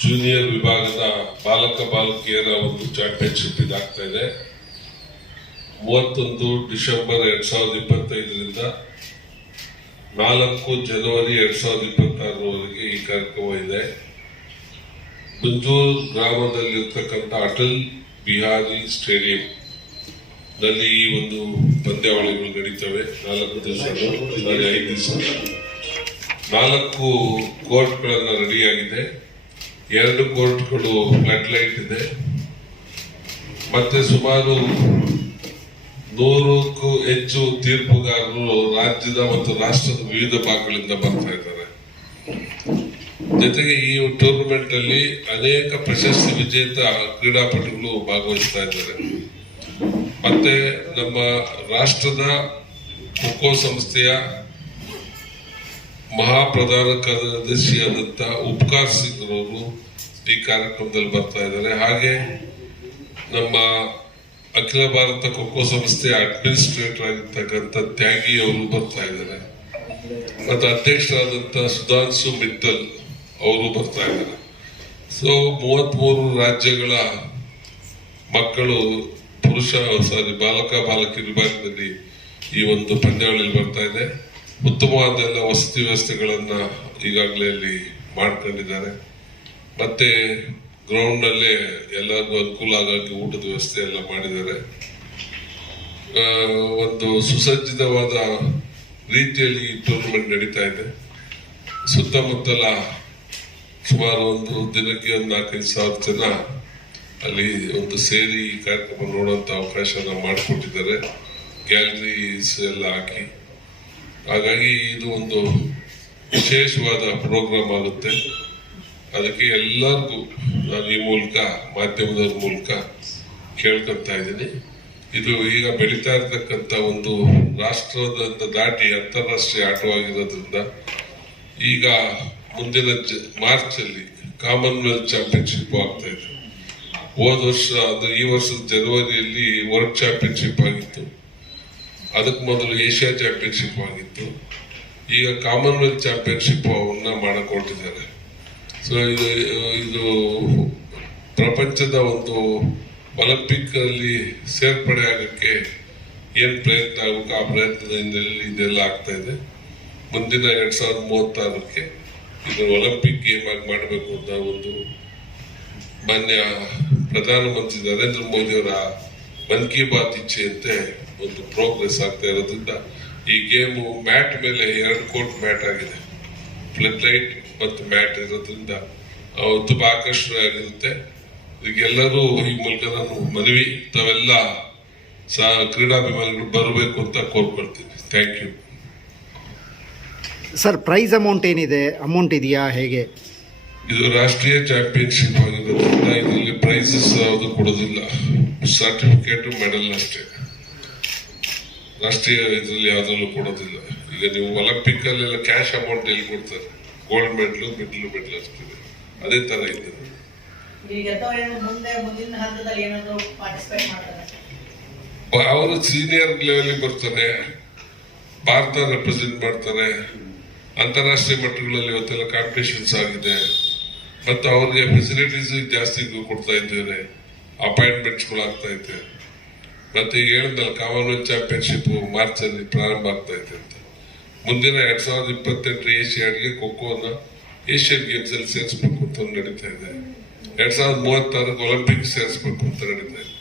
Junior ವಿಭಾಗದ ಬಾಲಕ ಬಾಲಕಿಯರ ಒಂದು ಚಾಂಪಿಯನ್ಶಿಪ್ ಇದಾಗ್ತಾ ಇದೆ. ಮೂವತ್ತೊಂದು ಡಿಸೆಂಬರ್ ಎರಡ್ ಸಾವಿರದ ಇಪ್ಪತ್ತೈದರಿಂದ ನಾಲ್ಕು ಜನವರಿ ಎರಡ್ ಸಾವಿರದ ಇಪ್ಪತ್ತಾರರವರೆಗೆ ಈ ಕಾರ್ಯಕ್ರಮ ಇದೆ. ಗುಂಜೂರು ಗ್ರಾಮದಲ್ಲಿರ್ತಕ್ಕಂಥ ಅಟಲ್ ಬಿಹಾರಿ ಸ್ಟೇಡಿಯಂ ನಲ್ಲಿ ಈ ಒಂದು ಪಂದ್ಯಾವಳಿಗಳು ನಡೀತವೆ. ನಾಲ್ಕು ದಿವಸ ಐದು ದಿವಸ ನಾಲ್ಕು ಕೋರ್ಟ್ಗಳನ್ನು ರೆಡಿಯಾಗಿದೆ ಎರಡು ಕೋರ್ಟ್ಗಳು ಫ್ಲಡ್ ಲೈಟ್ ಇದೆ. ಮತ್ತೆ ಸುಮಾರು ನೂರಕ್ಕೂ ಹೆಚ್ಚು ತೀರ್ಪುಗಾರರು ರಾಜ್ಯದ ಮತ್ತು ರಾಷ್ಟ್ರದ ವಿವಿಧ ಭಾಗಗಳಿಂದ ಬರ್ತಾ ಇದ್ದಾರೆ. ಜೊತೆಗೆ ಈ ಟೂರ್ನಮೆಂಟ್ ಅಲ್ಲಿ ಅನೇಕ ಪ್ರಶಸ್ತಿ ವಿಜೇತ ಕ್ರೀಡಾಪಟುಗಳು ಭಾಗವಹಿಸ್ತಾ ಇದ್ದಾರೆ. ಮತ್ತೆ ನಮ್ಮ ರಾಷ್ಟ್ರದ ಖೋಖೋ ಸಂಸ್ಥೆಯ ಮಹಾಪ್ರಧಾನ ಕಾರ್ಯದರ್ಶಿಯಾದಂತ ಉಪಕಾರ್ ಸಿಂಗ್ ಅವರು ಈ ಕಾರ್ಯಕ್ರಮದಲ್ಲಿ ಬರ್ತಾ ಇದ್ದಾರೆ. ಹಾಗೆ ನಮ್ಮ ಅಖಿಲ ಭಾರತ ಖೋಖೋ ಸಂಸ್ಥೆಯ ಅಡ್ಮಿನಿಸ್ಟ್ರೇಟರ್ ಆಗಿರ್ತಕ್ಕಂಥ ತ್ಯಾಗಿ ಅವರು ಬರ್ತಾ ಇದ್ದಾರೆ. ಮತ್ತೆ ಅಧ್ಯಕ್ಷರಾದಂತ ಸುಧಾಂಶು ಮಿತ್ತಲ್ ಅವರು ಬರ್ತಾ ಇದ್ದಾರೆ. ಸೊ ಮೂವತ್ತ್ಮೂರು ರಾಜ್ಯಗಳ ಮಕ್ಕಳು, ಪುರುಷ, ಸಾರಿ, ಬಾಲಕ ಬಾಲಕಿ ವಿಭಾಗದಲ್ಲಿ ಈ ಒಂದು ಪಂದ್ಯಾವಳಿಯಲ್ಲಿ ಬರ್ತಾ ಇದೆ. ಉತ್ತಮವಾದ ಎಲ್ಲ ವಸತಿ ವ್ಯವಸ್ಥೆಗಳನ್ನು ಈಗಾಗಲೇ ಅಲ್ಲಿ ಮಾಡ್ಕೊಂಡಿದ್ದಾರೆ. ಮತ್ತೆ ಗ್ರೌಂಡ್ ಅಲ್ಲೇ ಎಲ್ಲರಿಗೂ ಅನುಕೂಲ ಆಗಾಗಿ ಊಟದ ವ್ಯವಸ್ಥೆ ಎಲ್ಲ ಮಾಡಿದ್ದಾರೆ. ಒಂದು ಸುಸಜ್ಜಿತವಾದ ರೀತಿಯಲ್ಲಿ ಈ ಟೂರ್ನಮೆಂಟ್ ನಡೀತಾ ಇದೆ. ಸುತ್ತಮುತ್ತಲ ಸುಮಾರು ಒಂದು ದಿನಕ್ಕೆ ಒಂದು ನಾಲ್ಕೈದು ಸಾವಿರ ಜನ ಅಲ್ಲಿ ಒಂದು ಸೇರಿ ಕಾರ್ಯಕ್ರಮ ನೋಡುವಂತ ಅವಕಾಶನ ಮಾಡಿಕೊಟ್ಟಿದ್ದಾರೆ. ಗ್ಯಾಲರೀಸ್ ಎಲ್ಲ ಹಾಕಿ. ಹಾಗಾಗಿ ಇದು ಒಂದು ವಿಶೇಷವಾದ ಪ್ರೋಗ್ರಾಮ್ ಆಗುತ್ತೆ. ಅದಕ್ಕೆ ಎಲ್ಲರಿಗೂ ನಾನು ಈ ಮೂಲಕ, ಮಾಧ್ಯಮದವ್ರ ಮೂಲಕ ಕೇಳ್ಕೊಂತ ಇದ್ದೀನಿ. ಇದು ಈಗ ಬೆಳೀತಾ ಇರತಕ್ಕಂತ ಒಂದು ರಾಷ್ಟ್ರದಿಂದ ದಾಟಿ ಅಂತಾರಾಷ್ಟ್ರೀಯ ಆಟವಾಗಿರೋದ್ರಿಂದ ಈಗ ಮುಂದಿನ ಮಾರ್ಚ್ ಅಲ್ಲಿ ಕಾಮನ್ವೆಲ್ತ್ ಚಾಂಪಿಯನ್ಶಿಪ್ ಆಗ್ತಾ ಇದೆ. ಹೋದ ವರ್ಷ, ಅಂದ್ರೆ ಈ ವರ್ಷದ ಜನವರಿಯಲ್ಲಿ ವರ್ಲ್ಡ್ ಚಾಂಪಿಯನ್ಶಿಪ್ ಆಗಿತ್ತು. ಅದಕ್ಕೆ ಮೊದಲು ಏಷ್ಯಾ ಚಾಂಪಿಯನ್ಶಿಪ್ ಆಗಿತ್ತು. ಈಗ ಕಾಮನ್ವೆಲ್ತ್ ಚಾಂಪಿಯನ್ಶಿಪ್ ಅವನ್ನ ಮಾಡಿಕೊಟ್ಟಿದ್ದಾರೆ ಸೊ ಇದು ಇದು ಪ್ರಪಂಚದ ಒಂದು ಒಲಿಂಪಿಕ್ ಅಲ್ಲಿ ಸೇರ್ಪಡೆ ಆಗಕ್ಕೆ ಏನ್ ಪ್ರಯತ್ನ ಆಗಬೇಕು ಆ ಪ್ರಯತ್ನದ ಹಿನ್ನೆಲೆಯಲ್ಲಿ ಇದೆಲ್ಲ ಆಗ್ತಾ ಇದೆ. ಮುಂದಿನ ಎರಡ್ ಸಾವಿರದ ಮೂವತ್ತಾರಕ್ಕೆ ಇದು ಒಲಿಂಪಿಕ್ ಗೇಮ್ ಆಗಿ ಮಾಡಬೇಕು ಅಂತ ಒಂದು ಮಾನ್ಯ ಪ್ರಧಾನಮಂತ್ರಿ ನರೇಂದ್ರ ಮೋದಿ ಅವರ ಮನ್ ಕಿ ಬಾತ್ ಇಚ್ಛೆಯಂತೆ ಒಂದು ಪ್ರೋಗ್ರೆಸ್ ಆಗ್ತಾ ಇರೋದ್ರಿಂದ ಈ ಗೇಮು ಮ್ಯಾಟ್ ಮೇಲೆ ಎರಡು ಕೋಟ್ ಮ್ಯಾಟ್ ಆಗಿದೆ. ಫ್ಲಡ್ ಲೈಟ್ ಮತ್ತು ಮ್ಯಾಟ್ ಇರೋದ್ರಿಂದ ತುಂಬ ಆಗಿರುತ್ತೆ ಇದಕ್ಕೆಲ್ಲರೂ ಈ ಮೂಲಕ ನಾನು ಮನವಿ ತಾವೆಲ್ಲ ಸಹ ಕ್ರೀಡಾಭಿಮಾನಿಗಳು ಬರಬೇಕು ಅಂತ ಕೋರ್ಕೊಳ್ತೀನಿ thank you sir price amount ಏನಿದೆ? ಅಮೌಂಟ್ ಇದೆಯಾ? ಹೇಗೆ? ಇದು ರಾಷ್ಟ್ರೀಯ ಚಾಂಪಿಯನ್ಶಿಪ್ ಆಗಿರೋದ್ರಿಂದ ಇದರಲ್ಲಿ ಪ್ರೈಸಸ್ ಯಾವುದು ಕೊಡೋದಿಲ್ಲ. ಸರ್ಟಿಫಿಕೇಟ್ ಮೆಡಲ್ ಅಷ್ಟೇ. ರಾಷ್ಟ್ರೀಯ ಇದರಲ್ಲಿ ಯಾವ್ದ್ರಲ್ಲೂ ಕೊಡೋದಿಲ್ಲ. ಈಗ ನೀವು ಒಲಿಂಪಿಕ್ ಅಲ್ಲೆಲ್ಲ ಕ್ಯಾಶ್ ಅಮೌಂಟ್ ಎಲ್ಲಿ ಕೊಡ್ತಾರೆ ಗೋಲ್ಡ್ ಮೆಡಲ್ ಮಿಡ್ಲ್ ಮೆಡಲ್ ಅಷ್ಟಿದೆ ಅದೇ ತರ ಇದೆ. ಅವರು ಸೀನಿಯರ್ ಲೆವೆಲ್ ಬರ್ತಾರೆ. ಭಾರತ ರೆಪ್ರೆಸೆಂಟ್ ಮಾಡ್ತಾರೆ. ಅಂತಾರಾಷ್ಟ್ರೀಯ ಮಟ್ಟಗಳಲ್ಲಿ ಇವತ್ತೆಲ್ಲ ಕಾಂಪಿಟೇಷನ್ಸ್ ಆಗಿದೆ. ಮತ್ತು ಅವ್ರಿಗೆ ಫೆಸಿಲಿಟೀಸ್ ಜಾಸ್ತಿ ಕೊಡ್ತಾ ಇದ್ದೇವೆ ಅಪಾಯಿಂಟ್ಮೆಂಟ್ಸ್ಗಳು ಆಗ್ತಾ ಇದೆ. ಮತ್ತೆ ಈಗ ಹೇಳಿದ್ನಲ್ಲ, ಕಾಮನ್ವೆಲ್ತ್ ಚಾಂಪಿಯನ್ಶಿಪ್ ಮಾರ್ಚ್ ಅಲ್ಲಿ ಪ್ರಾರಂಭ ಆಗ್ತಾ ಇದೆ ಅಂತ. ಮುಂದಿನ ಎರಡು ಸಾವಿರದ ಇಪ್ಪತ್ತೆಂಟು ಏಷ್ಯಾಡ್ಗೆ ಖೋಖೋನ ಏಷ್ಯನ್ ಗೇಮ್ಸ್ ಅಲ್ಲಿ ಸೇರಿಸಬೇಕು ಅಂತ ನಡೀತಾ ಇದೆ. ಎರಡ್ ಸಾವಿರದ ಮೂವತ್ತಾರಕ್ಕೆ ಒಲಿಂಪಿಕ್ ಸೇರಿಸಬೇಕು ಅಂತ ನಡೀತಾ ಇದೆ.